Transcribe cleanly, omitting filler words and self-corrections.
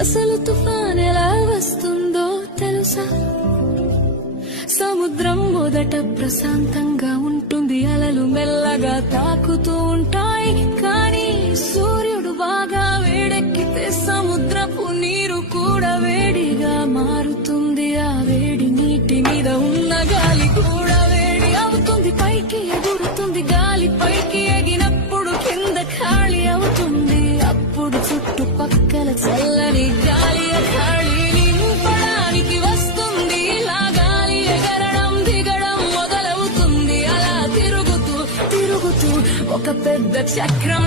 అసలు తుఫాన్ ఎలా వస్తుందో తెలుసా? సముద్రం మొదట ప్రశాంతంగా ఉంటుంది, అలలు మెల్లగా తాకుతూ ఉంటాయి. కానీ సూర్యుడు బాగా వేడెక్కితే సముద్రపు నీరు కూడా వేడిగా మారుతుంది. ఆ వేడి నీటి మీద ఉన్న గాలి కూడా వేడి అవుతుంది. పైకి ఎగురుతుంది, గాలి పైకి ఎగినప్పుడు కింద ఖాళీ అవుతుంది. అప్పుడు చుట్టుపక్కల చల్లని గాలి ఖాళీని నింపడానికి వస్తుంది. ఇలా గాలి ఎగరడం దిగడం మొదలవుతుంది. అలా తిరుగుతూ తిరుగుతూ ఒక పెద్ద చక్రం